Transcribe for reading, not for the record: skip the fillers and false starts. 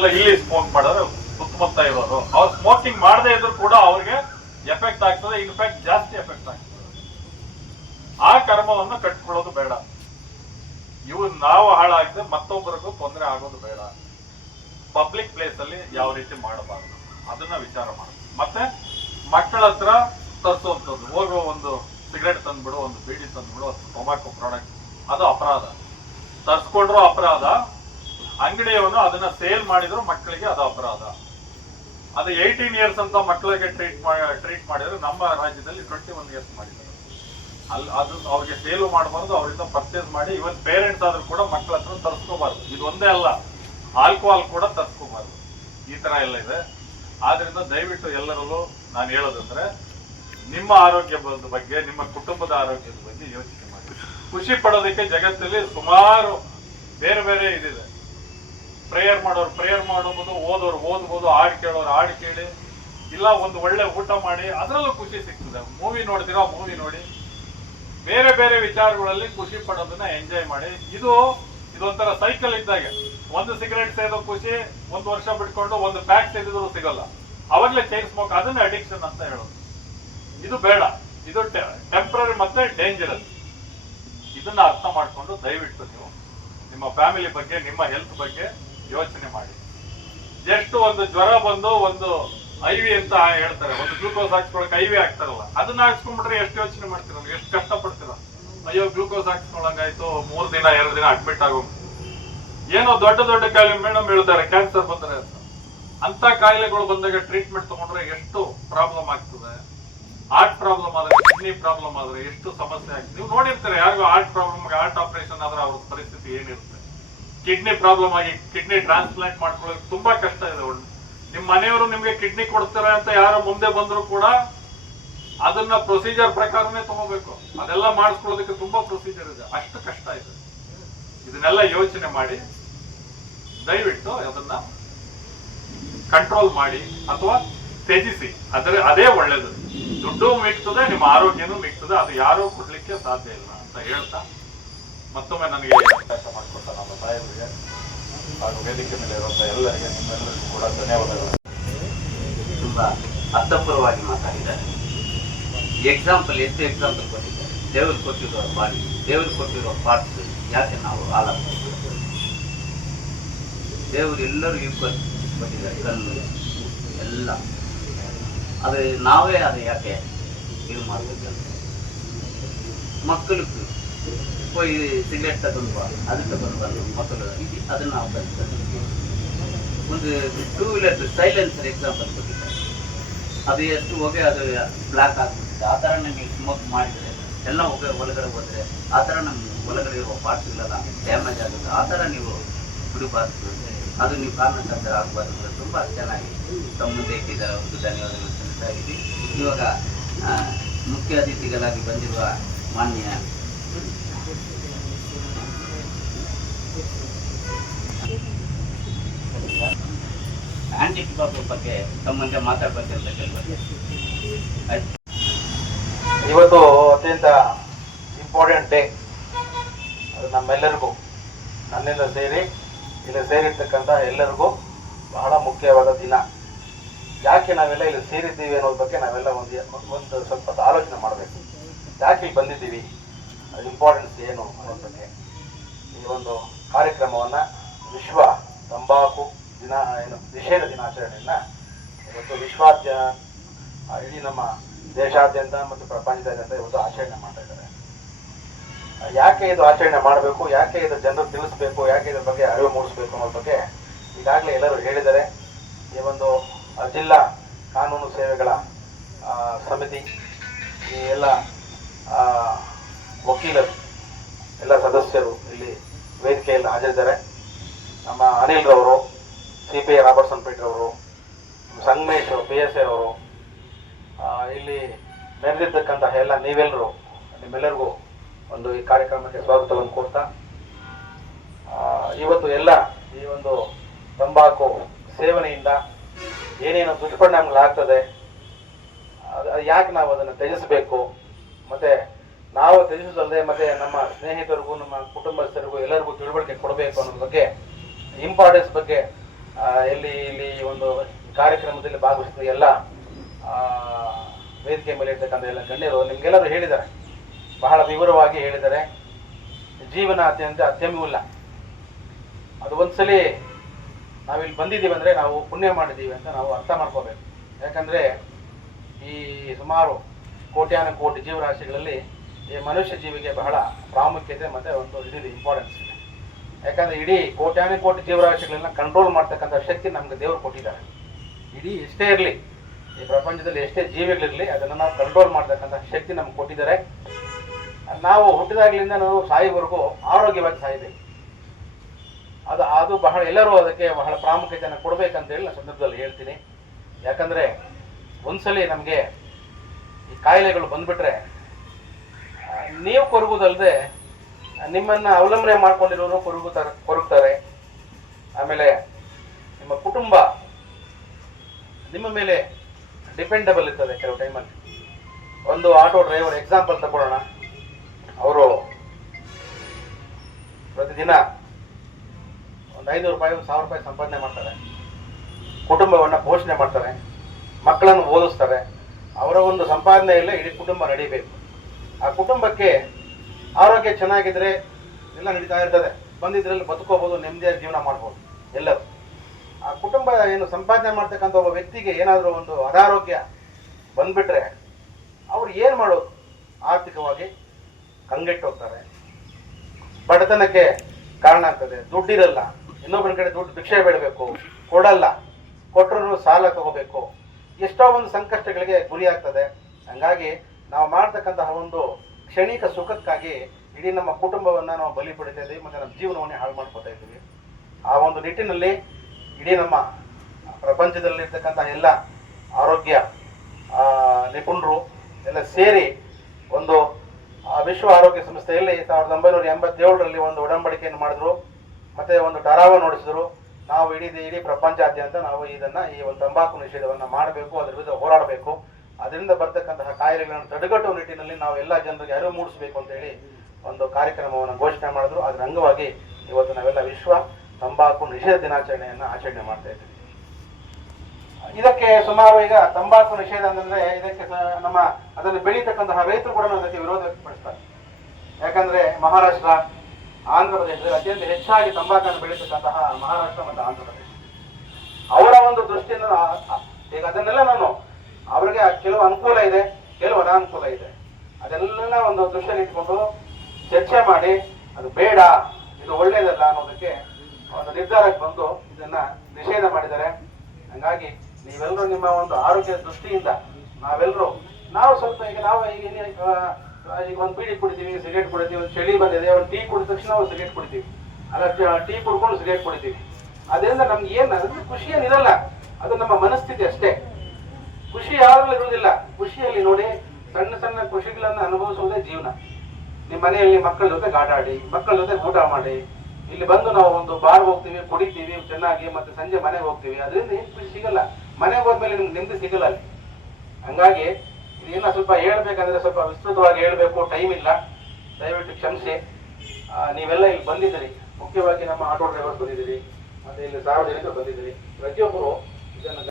ಎಲ್ಲ ಇಲ್ಲಿ ಸ್ಮೋಕ್ ಮಾಡೋರು ಸುತ್ತಮುತ್ತ ಇರೋರು, ಅವ್ರು ಸ್ಮೋಕಿಂಗ್ ಮಾಡದೇ ಇದ್ರು ಕೂಡ ಅವ್ರಿಗೆ ಎಫೆಕ್ಟ್ ಆಗ್ತದೆ, ಇನ್ಫ್ಯಾಕ್ಟ್ ಜಾಸ್ತಿ ಎಫೆಕ್ಟ್ ಆಗ್ತದೆ. ಆ ಕರ್ಮವನ್ನು ಕಟ್ಕೊಳ್ಳೋದು ಬೇಡ. ಇವು ನಾವು ಹಾಳಾಗದೆ ಮತ್ತೊಬ್ಬರಿಗೂ ತೊಂದರೆ ಆಗೋದು ಬೇಡ. ಪಬ್ಲಿಕ್ ಪ್ಲೇಸ್ ಅಲ್ಲಿ ಯಾವ ರೀತಿ ಮಾಡಬಾರದು ಅದನ್ನ ವಿಚಾರ ಮಾಡಬೇಕು. ಮತ್ತೆ ಮಕ್ಕಳ ಹತ್ರ ತರಿಸುವಂಥದ್ದು, ಹೋಗೋ ಒಂದು ಸಿಗರೇಟ್ ತಂದ್ಬಿಡು, ಒಂದು ಬೀಡಿ ತಂದ್ಬಿಡು, ಅಥವಾ ಟೊಮ್ಯಾಕೊ ಪ್ರಾಡಕ್ಟ್, ಅದು ಅಪರಾಧ. ತರಿಸ್ಕೊಂಡ್ರು ಅಪರಾಧ, ಅಂಗಡಿಯವನು ಅದನ್ನ ಸೇಲ್ ಮಾಡಿದ್ರು ಮಕ್ಕಳಿಗೆ ಅದು ಅಪರಾಧ. ಅದು 18 years ಅಂತ ಮಕ್ಕಳಿಗೆ ಟ್ರೀಟ್ ಮಾಡಿದ್ರೆ ನಮ್ಮ ರಾಜ್ಯದಲ್ಲಿ 21 years ಮಾಡಿದ್ದಾರೆ. ಅಲ್ಲಿ ಅದು ಅವ್ರಿಗೆ ಸೇಲು ಮಾಡಬಾರ್ದು, ಅವರಿಂದ ಪರ್ಚೇಸ್ ಮಾಡಿ. ಇವನ್ ಪೇರೆಂಟ್ಸ್ ಆದ್ರೂ ಕೂಡ ಮಕ್ಕಳ ಹತ್ರ ತರಿಸ್ಕೋಬಾರ್ದು. ಇದು ಒಂದೇ ಅಲ್ಲ, ಆಲ್ಕೋಹಾಲ್ ಕೂಡ ತರಿಸ್ಕೋಬಾರ್ದು. ಈ ತರ ಎಲ್ಲ ಇದೆ. ಆದ್ರಿಂದ ದಯವಿಟ್ಟು ಎಲ್ಲರಲ್ಲೂ ನಾನು ಹೇಳೋದಂದ್ರೆ, ನಿಮ್ಮ ಆರೋಗ್ಯದ ಬಗ್ಗೆ, ನಿಮ್ಮ ಕುಟುಂಬದ ಆರೋಗ್ಯದ ಬಗ್ಗೆ ಯೋಚನೆ ಮಾಡಿ. ಖುಷಿ ಪಡೋದಕ್ಕೆ ಜಗತ್ತಲ್ಲಿ ಸುಮಾರು ಬೇರೆ ಬೇರೆ ಇದಿದೆ. ಪ್ರೇಯರ್ ಮಾಡೋರು ಪ್ರೇಯರ್ ಮಾಡಬಹುದು, ಓದೋರು ಓದ್ಬೋದು, ಹಾಡು ಕೇಳೋರು ಹಾಡು ಕೇಳಿ, ಇಲ್ಲ ಒಂದು ಒಳ್ಳೆ ಊಟ ಮಾಡಿ, ಅದರಲ್ಲೂ ಖುಷಿ ಸಿಗ್ತದೆ. ಮೂವಿ ನೋಡ್ತೀರಾ, ಮೂವಿ ನೋಡಿ, ಬೇರೆ ಬೇರೆ ವಿಚಾರಗಳಲ್ಲಿ ಖುಷಿ ಪಡೋದನ್ನ ಎಂಜಾಯ್ ಮಾಡಿ. ಇದೊಂಥರ ಸೈಕಲ್ ಇದ್ದಾಗೆ. ಒಂದು ಸಿಗರೇಟ್ ಸೇದೋ ಖುಷಿ 1 ವರ್ಷ ಬಿಟ್ಕೊಂಡು ಒಂದು ಪ್ಯಾಕ್ ಸೇದಿದ್ರು ಸಿಗಲ್ಲ. ಅವಾಗಲೇ ಚೈನ್ ಸ್ಮೋಕ್, ಅದನ್ನ ಅಡಿಕ್ಷನ್ ಅಂತ ಹೇಳೋದು. ಇದು ಬೇಡ, ಇದು ಟೆಂಪ್ರರಿ ಮತ್ತೆ ಡೇಂಜರಸ್. ಇದನ್ನ ಅರ್ಥ ಮಾಡ್ಕೊಂಡು ದಯವಿಟ್ಟು ನೀವು ನಿಮ್ಮ ಫ್ಯಾಮಿಲಿ ಬಗ್ಗೆ, ನಿಮ್ಮ ಹೆಲ್ತ್ ಬಗ್ಗೆ ಯೋಚನೆ ಮಾಡಿ. ಜಸ್ಟ್ ಒಂದು ಜ್ವರ ಬಂದು ಒಂದು IV ಅಂತ ಹೇಳ್ತಾರೆ, ಒಂದು ಗ್ಲೂಕೋಸ್ ಹಾಕ್ಸ್ಕೊಳಕ್ IV ಹಾಕ್ತಾರಲ್ಲ, ಅದನ್ನ ಹಾಕ್ಸ್ಕೊಂಡ್ಬಿಟ್ರೆ ಎಷ್ಟು ಯೋಚನೆ ಮಾಡ್ತೀರ, ಎಷ್ಟು ಕಷ್ಟ ಪಡ್ತೀರ. ಅಯ್ಯೋ ಗ್ಲೂಕೋಸ್ ಹಾಕ್ಸ್ಕೊಳಂಗಾಯ್ತು, 3 ದಿನ 2 ದಿನ ಅಡ್ಮಿಟ್ ಆಗೋ. ಏನೋ ದೊಡ್ಡ ದೊಡ್ಡ ಕಾಯಿಲೆ ಮೇಡಮ್ ಹೇಳ್ತಾರೆ, ಕ್ಯಾನ್ಸರ್ ಬಂದ್ರೆ ಅಂತ. ಅಂತ ಕಾಯಿಲೆಗಳು ಬಂದಾಗ ಟ್ರೀಟ್ಮೆಂಟ್ ತಗೊಂಡ್ರೆ ಎಷ್ಟು ಪ್ರಾಬ್ಲಮ್ ಆಗ್ತದೆ. ಹಾರ್ಟ್ ಪ್ರಾಬ್ಲಮ್ ಆದ್ರೆ, ಕಿಡ್ನಿ ಪ್ರಾಬ್ಲಮ್ ಆದ್ರೆ ಎಷ್ಟು ಸಮಸ್ಯೆ ಆಗ್ತದೆ. ನೀವು ನೋಡಿರ್ತಾರೆ, ಯಾರಿಗೂ ಹಾರ್ಟ್ ಪ್ರಾಬ್ಲಮ್, ಹಾರ್ಟ್ ಆಪರೇಷನ್ ಆದ್ರೆ ಅವ್ರ ಪರಿಸ್ಥಿತಿ ಏನಿರುತ್ತೆ. ಕಿಡ್ನಿ ಪ್ರಾಬ್ಲಮ್ ಆಗಿ ಕಿಡ್ನಿ ಟ್ರಾನ್ಸ್ಪ್ಲಾಂಟ್ ಮಾಡ್ಕೊಳ್ಳೋಕೆ ತುಂಬಾ ಕಷ್ಟ ಇದೆ. ನಿಮ್ ಮನೆಯವರು ನಿಮ್ಗೆ ಕಿಡ್ನಿ ಕೊಡ್ತಾರೆ ಅಂತ ಯಾರೋ ಮುಂದೆ ಬಂದ್ರು ಕೂಡ ಅದನ್ನ ಪ್ರೊಸೀಜರ್ ಪ್ರಕಾರನೇ ತಗೋಬೇಕು. ಅದೆಲ್ಲ ಮಾಡಿಸ್ಕೊಳ್ಳೋದಕ್ಕೆ ತುಂಬಾ ಪ್ರೊಸೀಜರ್ ಇದೆ, ಅಷ್ಟು ಕಷ್ಟ ಇದೆ. ಇದನ್ನೆಲ್ಲ ಯೋಚನೆ ಮಾಡಿ ದಯವಿಟ್ಟು ಅದನ್ನ ಕಂಟ್ರೋಲ್ ಮಾಡಿ ಅಥವಾ ತ್ಯಜಿಸಿ. ಅದೇ ಒಳ್ಳೇದು. ದುಡ್ಡು ಮಿಗ್ತದೆ, ನಿಮ್ಮ ಆರೋಗ್ಯನೂ ಮಿಗ್ತದೆ. ಅದು ಯಾರೂ ಕೊಡ್ಲಿಕ್ಕೆ ಸಾಧ್ಯ ಇಲ್ಲ ಅಂತ ಹೇಳ್ತಾ, ಮತ್ತೊಮ್ಮೆ ನನಗೆ ಅವಕಾಶ ಮಾಡಿಕೊಟ್ಟ ನಮ್ಮ ತಾಯಿಯವರಿಗೆ ಹಾಗೂ ವೇದಿಕೆ ಮೇಲೆ ಇರುವಂತಹ ಎಲ್ಲರಿಗೆ, ನಿಮ್ಮೆಲ್ಲರಿಗೂ ಕೂಡ ಧನ್ಯವಾದಗಳು. ತುಂಬಾ ಅರ್ಥಪೂರ್ವವಾಗಿ ಮಾತಾಡಿದ್ದಾರೆ. ಎಕ್ಸಾಂಪಲ್ ಎಷ್ಟು ಎಕ್ಸಾಂಪಲ್ ಕೊಟ್ಟಿದ್ದಾರೆ. ದೇವರು ಕೊಟ್ಟಿರುವ ಬಾಡಿ, ದೇವರು ಕೊಟ್ಟಿರುವ ಪಾರ್ಟ್ಸ್ ಯಾಕೆ ನಾವು ಆಲಾಪಿಸ್ತೀವಿ? ದೇವರು ಎಲ್ಲರೂ ಈಕ್ವಲ್ ಕೊಟ್ಟಿದ್ದಾರೆ, ಕಣ್ಣು ಎಲ್ಲ. ಅದು ನಾವೇ ಅದು ಯಾಕೆ ಇದು ಮಾಡಬೇಕಂತ. ಮಕ್ಕಳು ಹೋಗಿ ಸಿಗರೇಟ್ ತಗೊಂಡು ಅದು ತಗೊಂಡು ಮಕ್ಕಳು ಅದನ್ನು ನಾವು ಕಲಿಸ್ತಾರೆ. ಒಂದು 2 wheeler ಸೈಲೆನ್ಸರ್ ಎಕ್ಸಾಂಪಲ್ ಕೊಟ್ಟಿದ್ದಾರೆ. ಅದು ಎಷ್ಟು ಹೊಗೆ, ಅದು ಬ್ಲ್ಯಾಕ್ ಆಗ್ಬಿಡುತ್ತೆ. ಆ ಥರ ನಮಗೆ ಸ್ಮೋಕ್ ಮಾಡಿದರೆ ಎಲ್ಲ ಹೊಗೆ ಒಳಗಡೆ ಹೋದರೆ ಆ ಥರ ನಮ್ಮ ಒಳಗಡೆ ಇರುವ ಪಾರ್ಟ್ಸ್ಗಳೆಲ್ಲ ಡ್ಯಾಮೇಜ್ ಆಗುತ್ತೆ. ಆ ಥರ ನೀವು ಬಿಡಬಾರ್ದು. ಅದು ನೀವು ಕಾರಣಕರ್ತರ ಆಗಬಾರ್ದು. ತುಂಬ ಚೆನ್ನಾಗಿ ತಮ್ಮ ಮುಂದೆ ಇಟ್ಟಿದ್ದಾರೆ. ಒಂದು ಧನ್ಯವಾದಗಳು ಸಲ್ಲಿಸ್ತಾ ಇದ್ದೀವಿ. ಇವಾಗ ಮುಖ್ಯ ಅತಿಥಿಗಳಾಗಿ ಬಂದಿರುವ ಮಾನ್ಯ ಆಂಟಿ ಟಿಬಾಕೋ ಬಗ್ಗೆ ತಮ್ಮ ಮುಂದೆ ಮಾತಾಡ್ಬೇಕಂತ ಕೇಳ್ಬೇಕು. ಇವತ್ತು ಅತ್ಯಂತ ಇಂಪಾರ್ಟೆಂಟ್ ಡೇ. ಅದು ನಮ್ಮೆಲ್ಲರಿಗೂ, ನನ್ನಿಂದ ಸೇರಿ ಇಲ್ಲಿ ಸೇರಿರ್ತಕ್ಕಂಥ ಎಲ್ಲರಿಗೂ ಬಹಳ ಮುಖ್ಯವಾದ ದಿನ. ಯಾಕೆ ನಾವೆಲ್ಲ ಇಲ್ಲಿ ಸೇರಿದ್ದೀವಿ ಅನ್ನೋದ್ರ ಬಗ್ಗೆ ನಾವೆಲ್ಲ ಒಂದು ಸ್ವಲ್ಪ ಆಲೋಚನೆ ಮಾಡಬೇಕು. ಯಾಕೆ ಇಲ್ಲಿ ಬಂದಿದ್ದೀವಿ, ಅದು ಇಂಪಾರ್ಟೆನ್ಸ್ ಏನು ಅನ್ನೋದ್ರ ಬಗ್ಗೆ. ಈ ಒಂದು ಕಾರ್ಯಕ್ರಮವನ್ನು ವಿಶ್ವ ತಂಬಾಕು ನಿಷೇಧ ದಿನಾಚರಣೆಯನ್ನ ಇವತ್ತು ಇಡೀ ನಮ್ಮ ದೇಶಾದ್ಯಂತ ಮತ್ತು ಪ್ರಪಂಚದಾದ್ಯಂತ ಇವತ್ತು ಆಚರಣೆ ಮಾಡ್ತಾ ಇದ್ದಾರೆ. ಯಾಕೆ ಇದು ಆಚರಣೆ ಮಾಡಬೇಕು, ಯಾಕೆ ಇದು ಜನರಿಗೆ ತಿಳಿಸ್ಬೇಕು, ಯಾಕೆ ಇದ್ರ ಬಗ್ಗೆ ಅರಿವು ಮೂಡಿಸ್ಬೇಕು ಅನ್ನೋದ್ರ ಬಗ್ಗೆ ಈಗಾಗಲೇ ಎಲ್ಲರೂ ಹೇಳಿದ್ದಾರೆ. ಈ ಒಂದು ಜಿಲ್ಲಾ ಕಾನೂನು ಸೇವೆಗಳ ಸಮಿತಿ, ಈ ಎಲ್ಲ ವಕೀಲರು, ಎಲ್ಲ ಸದಸ್ಯರು ಇಲ್ಲಿ ವೇದಿಕೆಯಲ್ಲಿ ಹಾಜರಿದ್ದಾರೆ. ನಮ್ಮ ಅನಿಲ್ ರವರು, CPI ರಾಬರ್ಟ್ಸನ್ ಪೇಟ್ ಅವರು, ಸಂಗಮೇಶ್ PSI ಅವರು, ಇಲ್ಲಿ ನೆರೆದಿರ್ತಕ್ಕಂತಹ ಎಲ್ಲ ನೀವೆಲ್ಲರೂ, ನಿಮ್ಮೆಲ್ಲರಿಗೂ ಒಂದು ಈ ಕಾರ್ಯಕ್ರಮಕ್ಕೆ ಸ್ವಾಗತವನ್ನು ಕೊಡ್ತಾ, ಇವತ್ತು ಎಲ್ಲ ಈ ಒಂದು ತಂಬಾಕು ಸೇವನೆಯಿಂದ ಏನೇನು ದುಷ್ಪರಿಣಾಮಗಳಾಗ್ತದೆ, ಯಾಕೆ ನಾವು ಅದನ್ನು ತ್ಯಜಿಸಬೇಕು, ಮತ್ತೆ ನಾವು ತ್ಯಜಿಸೋದಲ್ಲದೆ ಮತ್ತೆ ನಮ್ಮ ಸ್ನೇಹಿತರಿಗೂ, ನಮ್ಮ ಕುಟುಂಬಸ್ಥರಿಗೂ ಎಲ್ಲರಿಗೂ ತಿಳುವಳಿಕೆ ಕೊಡಬೇಕು ಅನ್ನೋದ್ರ ಬಗ್ಗೆ, ಇಂಪಾರ್ಟೆನ್ಸ್ ಬಗ್ಗೆ ಇಲ್ಲಿ ಒಂದು ಕಾರ್ಯಕ್ರಮದಲ್ಲಿ ಭಾಗವಹಿಸಿದ ಎಲ್ಲ ವೇದಿಕೆ ಮೇಲೆ ಇರ್ತಕ್ಕಂಥ ಎಲ್ಲ ಗಣ್ಯರು ನಿಮ್ಗೆಲ್ಲರೂ ಹೇಳಿದ್ದಾರೆ, ಬಹಳ ವಿವರವಾಗಿ ಹೇಳಿದ್ದಾರೆ. ಜೀವನ ಅತ್ಯಮೂಲ್ಯ. ಅದು ಒಂದ್ಸಲಿ ನಾವಿಲ್ಲಿ ಬಂದಿದ್ದೀವಿ ಅಂದರೆ ನಾವು ಪುಣ್ಯ ಮಾಡಿದ್ದೀವಿ ಅಂತ ನಾವು ಅರ್ಥ ಮಾಡ್ಕೋಬೇಕು. ಯಾಕಂದರೆ ಈ ಸುಮಾರು ಕೋಟ್ಯಾನು ಕೋಟಿ ಜೀವರಾಶಿಗಳಲ್ಲಿ ಈ ಮನುಷ್ಯ ಜೀವಿಗೆ ಬಹಳ ಪ್ರಾಮುಖ್ಯತೆ ಮತ್ತು ಒಂದು ಇದಿದೆ, ಇಂಪಾರ್ಟೆನ್ಸ್ ಇದೆ. ಯಾಕಂದರೆ ಇಡೀ ಕೋಟ್ಯಾನು ಕೋಟಿ ಜೀವರಾಶಿಗಳನ್ನ ಕಂಟ್ರೋಲ್ ಮಾಡ್ತಕ್ಕಂಥ ಶಕ್ತಿ ನಮ್ಗೆ ದೇವರು ಕೊಟ್ಟಿದ್ದಾರೆ. ಇಡೀ ಎಷ್ಟೇ ಇರಲಿ, ಈ ಪ್ರಪಂಚದಲ್ಲಿ ಎಷ್ಟೇ ಜೀವಿಗಳಿರಲಿ, ಅದನ್ನು ನಾವು ಕಂಟ್ರೋಲ್ ಮಾಡ್ತಕ್ಕಂಥ ಶಕ್ತಿ ನಮ್ಗೆ ಕೊಟ್ಟಿದ್ದಾರೆ. ನಾವು ಹುಟ್ಟಿದಾಗಲಿಂದ ನಾವು ಸಾಯುವವರೆಗೂ ಆರೋಗ್ಯವಾಗಿ ಸಾಯಬೇಕು. ಅದು ಬಹಳ ಎಲ್ಲರೂ ಅದಕ್ಕೆ ಬಹಳ ಪ್ರಾಮುಖ್ಯತೆಯನ್ನು ಕೊಡಬೇಕಂತೇಳಿ ನಾನು ಸಂದರ್ಭದಲ್ಲಿ ಹೇಳ್ತೀನಿ. ಯಾಕಂದರೆ ಒಂದ್ಸಲಿ ನಮಗೆ ಈ ಕಾಯಿಲೆಗಳು ಬಂದ್ಬಿಟ್ರೆ ನೀವು ಕೊರಗುದಲ್ಲದೆ ನಿಮ್ಮನ್ನು ಅವಲಂಬನೆ ಮಾಡ್ಕೊಂಡಿರೋರು ಕೊರಗ್ತಾರೆ. ಆಮೇಲೆ ನಿಮ್ಮ ಕುಟುಂಬ ನಿಮ್ಮ ಮೇಲೆ ಡಿಪೆಂಡಬಲ್ ಇರ್ತದೆ. ಕೆಲವು ಟೈಮಲ್ಲಿ ಒಂದು ಆಟೋ ಡ್ರೈವರ್ ಎಕ್ಸಾಂಪಲ್ ತಗೊಳ್ಳೋಣ. ಅವರು ಪ್ರತಿದಿನ ಒಂದು 500 ರೂಪಾಯಿ 1000 ರೂಪಾಯಿ ಸಂಪಾದನೆ ಮಾಡ್ತಾರೆ, ಕುಟುಂಬವನ್ನು ಪೋಷಣೆ ಮಾಡ್ತಾರೆ, ಮಕ್ಕಳನ್ನು ಓದಿಸ್ತಾರೆ. ಅವರ ಒಂದು ಸಂಪಾದನೆಯಲ್ಲೇ ಇಡೀ ಕುಟುಂಬ ನಡೀಬೇಕು. ಆ ಕುಟುಂಬಕ್ಕೆ ಆರೋಗ್ಯ ಚೆನ್ನಾಗಿದ್ರೆ ಎಲ್ಲ ನಡೀತಾ ಇರ್ತದೆ, ಬಂದಿದ್ರಲ್ಲಿ ಬದುಕೋಬೋದು, ನೆಮ್ಮದಿಯಾಗಿ ಜೀವನ ಮಾಡ್ಬೋದು ಎಲ್ಲರೂ. ಆ ಕುಟುಂಬ ಏನು ಸಂಪಾದನೆ ಮಾಡ್ತಕ್ಕಂಥ ಒಬ್ಬ ವ್ಯಕ್ತಿಗೆ ಏನಾದರೂ ಒಂದು ಅನಾರೋಗ್ಯ ಬಂದ್ಬಿಟ್ರೆ ಅವ್ರು ಏನು ಮಾಡೋದು? ಆರ್ಥಿಕವಾಗಿ ಕಂಗೆಟ್ಟು ಹೋಗ್ತಾರೆ, ಬಡತನಕ್ಕೆ ಕಾರಣ ಆಗ್ತದೆ. ದುಡ್ಡಿರಲ್ಲ, ಇನ್ನೊಬ್ಬರ ಕಡೆ ದುಡ್ಡು ಭಿಕ್ಷೆ ಬೇಡಬೇಕು, ಕೊಡಲ್ಲ, ಕೊಟ್ಟರು ಸಾಲ ತಗೋಬೇಕು, ಎಷ್ಟೋ ಒಂದು ಸಂಕಷ್ಟಗಳಿಗೆ ಗುರಿ ಆಗ್ತದೆ. ಹಂಗಾಗಿ ನಾವು ಮಾಡ್ತಕ್ಕಂತಹ ಒಂದು ಕ್ಷಣಿಕ ಸುಖಕ್ಕಾಗಿ ಇಡೀ ನಮ್ಮ ಕುಟುಂಬವನ್ನು ನಾವು ಬಲಿ ಪಡಿತಾ ಇದ್ದೀವಿ ಮತ್ತು ನಮ್ಮ ಜೀವನವನ್ನೇ ಹಾಳು ಮಾಡ್ಕೊತಾ ಇದ್ದೀವಿ. ಆ ಒಂದು ನಿಟ್ಟಿನಲ್ಲಿ ಇಡೀ ನಮ್ಮ ಪ್ರಪಂಚದಲ್ಲಿರ್ತಕ್ಕಂಥ ಎಲ್ಲ ಆರೋಗ್ಯ ನಿಪುಣರು ಎಲ್ಲ ಸೇರಿ ಒಂದು ವಿಶ್ವ ಆರೋಗ್ಯ ಸಂಸ್ಥೆಯಲ್ಲಿ 1987ರಲ್ಲಿ ಒಂದು ಒಡಂಬಡಿಕೆಯನ್ನು ಮಾಡಿದ್ರು, ಮತ್ತೆ ಒಂದು ಠರಾವ ನೋಡಿಸಿದ್ರು. ನಾವು ಇಡೀ ಪ್ರಪಂಚಾದ್ಯಂತ ನಾವು ಈ ಒಂದು ತಂಬಾಕು ನಿಷೇಧವನ್ನು ಮಾಡಬೇಕು, ಅದರ ವಿರುದ್ಧ ಹೋರಾಡಬೇಕು. ಅದರಿಂದ ಬರ್ತಕ್ಕಂತಹ ಕಾಯಿಲೆಗಳನ್ನು ತಡೆಗಟ್ಟುವ ನಿಟ್ಟಿನಲ್ಲಿ ನಾವು ಎಲ್ಲ ಜನರಿಗೆ ಅರಿವು ಮೂಡಿಸಬೇಕು ಅಂತೇಳಿ ಒಂದು ಕಾರ್ಯಕ್ರಮವನ್ನು ಘೋಷಣೆ ಮಾಡಿದ್ರು. ಅದರ ಅಂಗವಾಗಿ ಇವತ್ತು ನಾವೆಲ್ಲ ವಿಶ್ವ ತಂಬಾಕು ನಿಷೇಧ ದಿನಾಚರಣೆಯನ್ನು ಆಚರಣೆ ಮಾಡ್ತಾ ಇದ್ದೀವಿ. ಇದಕ್ಕೆ ಸುಮಾರು ಈಗ ತಂಬಾಕು ನಿಷೇಧ ಅಂತಂದ್ರೆ ಇದಕ್ಕೆ ಅದನ್ನು ಬೆಳೀತಕ್ಕಂತಹ ರೈತರು ಕೂಡ ಅದಕ್ಕೆ ವಿರೋಧ ವ್ಯಕ್ತಪಡಿಸ್ತಾರೆ. ಯಾಕಂದ್ರೆ ಮಹಾರಾಷ್ಟ್ರ, ಆಂಧ್ರ ಪ್ರದೇಶದಲ್ಲಿ ಅತ್ಯಂತ ಹೆಚ್ಚಾಗಿ ತಂಬಾಕನ್ನು ಬೆಳೀತಕ್ಕಂತಹ ಮಹಾರಾಷ್ಟ್ರ ಮತ್ತು ಆಂಧ್ರ ಪ್ರದೇಶ. ಅವರ ಒಂದು ದೃಷ್ಟಿಯಿಂದ ಈಗ ಅದನ್ನೆಲ್ಲ ಅವರಿಗೆ ಕೆಲವು ಅನುಕೂಲ ಇದೆ, ಕೆಲವು ಅನಾನುಕೂಲ ಇದೆ. ಅದೆಲ್ಲ ಒಂದು ದೃಷ್ಟಿಯಲ್ಲಿ ಇಟ್ಕೊಂಡು ಚರ್ಚೆ ಮಾಡಿ ಅದು ಬೇಡ, ಇದು ಒಳ್ಳೇದಲ್ಲ ಅನ್ನೋದಕ್ಕೆ ಒಂದು ನಿರ್ಧಾರಕ್ಕೆ ಬಂದು ಇದನ್ನ ನಿಷೇಧ ಮಾಡಿದ್ದಾರೆ. ಹಂಗಾಗಿ ನೀವೆಲ್ಲರೂ ನಿಮ್ಮ ಒಂದು ಆರೋಗ್ಯದ ದೃಷ್ಟಿಯಿಂದ ನಾವು ಸ್ವಲ್ಪ ಈಗ ಒಂದು ಬೀಡಿ ಕುಡಿತೀವಿ, ಸಿಗರೇಟ್ ಕುಡಿತೀವಿ, ಒಂದು ಚಳಿ ಬಂದಿದೆ, ಒಂದು ಟೀ ಕುಡಿದ ತಕ್ಷಣ ನಾವು ಸಿಗರೇಟ್ ಕುಡಿತೀವಿ, ಅಲ್ಲ ಟೀ ಕುಡ್ಕೊಂಡು ಸಿಗರೇಟ್ ಕುಡಿತೀವಿ. ಅದರಿಂದ ನಮ್ಗೆ ಅದರಿಂದ ಖುಷಿ ಏನಿರಲ್ಲ, ಅದು ನಮ್ಮ ಮನಸ್ಥಿತಿ ಅಷ್ಟೇ. ಖುಷಿ ಯಾವಾಗಲೂ ಇರುವುದಿಲ್ಲ. ಖುಷಿಯಲ್ಲಿ ನೋಡಿ ಸಣ್ಣ ಸಣ್ಣ ಖುಷಿಗಳನ್ನು ಅನುಭವಿಸುವುದೇ ಜೀವನ. ನಿಮ್ಮ ಮನೆಯಲ್ಲಿ ಮಕ್ಕಳ ಜೊತೆ ಆಟಾಡಿ, ಮಕ್ಕಳ ಜೊತೆ ಊಟ ಮಾಡಿ, ಇಲ್ಲಿ ಬಂದು ನಾವು ಒಂದು ಬಾರ್ ಹೋಗ್ತೀವಿ, ಕುಡಿತೀವಿ ಚೆನ್ನಾಗಿ, ಮತ್ತೆ ಸಂಜೆ ಮನೆಗೆ ಹೋಗ್ತೀವಿ. ಅದರಿಂದ ಏನು ಖುಷಿ ಸಿಗಲ್ಲ. ಮನೆಗೆ ಹೋದ್ಮೇಲೆ ನಿಮ್ಗೆ ನೆಮ್ಮದಿ ಸಿಗಲ್ಲ ಅಲ್ಲಿ. ಹಂಗಾಗಿ ಇದನ್ನ ಸ್ವಲ್ಪ ಹೇಳ್ಬೇಕಂದ್ರೆ ಸ್ವಲ್ಪ ವಿಸ್ತೃತವಾಗಿ ಹೇಳ್ಬೇಕು, ಟೈಮ್ ಇಲ್ಲ, ದಯವಿಟ್ಟು ಕ್ಷಮಿಸಿ. ನೀವೆಲ್ಲ ಇಲ್ಲಿ ಬಂದಿದ್ದೀರಿ, ಮುಖ್ಯವಾಗಿ ನಮ್ಮ ಆಟೋ ಡ್ರೈವರ್ಸ್ ಬಂದಿದ್ದೀರಿ, ಮತ್ತೆ ಇಲ್ಲಿ ಸಾರ್ವಜನಿಕರು ಬಂದಿದ್ದೀರಿ. ಪ್ರತಿಯೊಬ್ಬರು ಇದನ್ನು